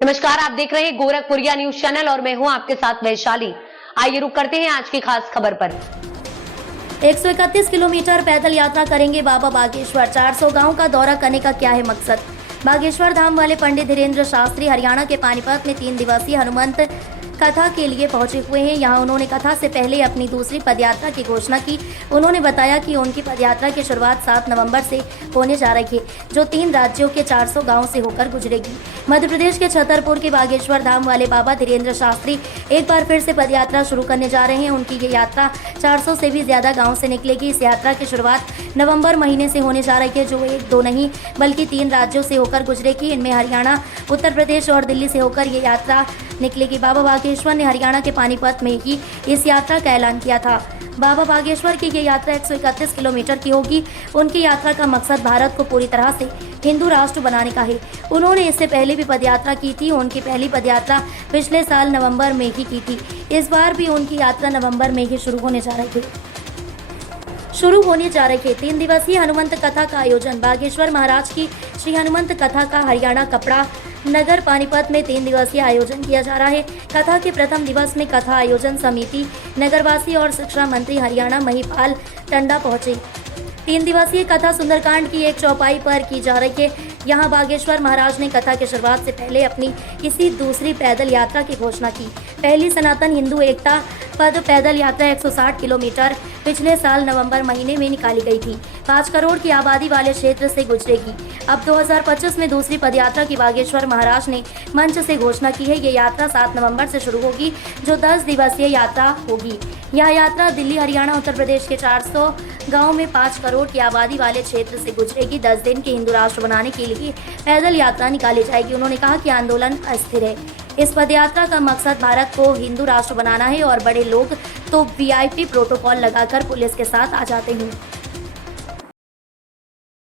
नमस्कार, आप देख रहे हैं गोरखपुरिया न्यूज चैनल और मैं हूं आपके साथ वैशाली। आइए रुक करते हैं आज की खास खबर पर। 131 किलोमीटर पैदल यात्रा करेंगे बाबा बागेश्वर। 400 गांव का दौरा करने का क्या है मकसद? बागेश्वर धाम वाले पंडित धीरेन्द्र शास्त्री हरियाणा के पानीपत में 3 दिवसीय हनुमंत कथा के लिए पहुंचे हुए हैं। यहां उन्होंने कथा से पहले अपनी दूसरी पदयात्रा की घोषणा की। उन्होंने बताया कि उनकी पदयात्रा की शुरुआत 7 नवंबर से होने जा रही है, जो 3 राज्यों के 400 गांव से होकर गुजरेगी। मध्य प्रदेश के छतरपुर के बागेश्वर धाम वाले बाबा धीरेन्द्र शास्त्री एक बार फिर से पदयात्रा शुरू करने जा रहे हैं। उनकी ये यात्रा 400 से भी ज्यादा गाँव से निकलेगी। इस यात्रा की शुरुआत नवम्बर महीने से होने जा रही है, जो 1-2 नहीं बल्कि 3 राज्यों से होकर गुजरेगी। इनमें हरियाणा, उत्तर प्रदेश और दिल्ली से होकर ये यात्रा निकलेगी। बाबा बागेश्वर ने हरियाणा के पानीपत में ही इस यात्रा का ऐलान किया था। बाबा बागेश्वर की ये यात्रा 131 किलोमीटर की होगी। उनकी यात्रा का मकसद भारत को पूरी तरह से हिंदू राष्ट्र बनाने का है। उन्होंने इससे पहले भी पदयात्रा की थी। उनकी पहली पदयात्रा पिछले साल नवंबर में ही की थी। इस बार भी उनकी यात्रा नवंबर में ही शुरू होने जा रही है। 3 दिवसीय हनुमंत कथा का आयोजन। बागेश्वर महाराज की श्री हनुमंत कथा का हरियाणा कपड़ा नगर पानीपत में 3 दिवसीय आयोजन किया जा रहा है। कथा के प्रथम दिवस में कथा आयोजन समिति, नगरवासी और शिक्षा मंत्री हरियाणा महिपाल टंडा पहुंचे। 3 दिवसीय कथा सुंदरकांड की एक चौपाई पर की जा रही है। यहाँ बागेश्वर महाराज ने कथा की शुरुआत से पहले अपनी किसी दूसरी पैदल यात्रा की घोषणा की। पहली सनातन हिंदू एकता पद पैदल यात्रा 160 किलोमीटर पिछले साल नवंबर महीने में निकाली गई थी। 5 करोड़ की आबादी वाले क्षेत्र से गुजरेगी। अब 2025 में दूसरी पदयात्रा की बागेश्वर महाराज ने मंच से घोषणा की है। ये यात्रा 7 नवंबर से शुरू होगी, जो 10 दिवसीय यात्रा होगी। यह यात्रा दिल्ली, हरियाणा, उत्तर प्रदेश के 400 गाँव में 5 करोड़ की आबादी वाले क्षेत्र से गुजरेगी। 10 दिन के हिंदू राष्ट्र बनाने के लिए पैदल यात्रा निकाली जाएगी। उन्होंने कहा कि आंदोलन अस्थिर है। इस पदयात्रा का मकसद भारत को हिंदू राष्ट्र बनाना है और बड़े लोग तो VIP प्रोटोकॉल लगाकर पुलिस के साथ आ जाते हैं।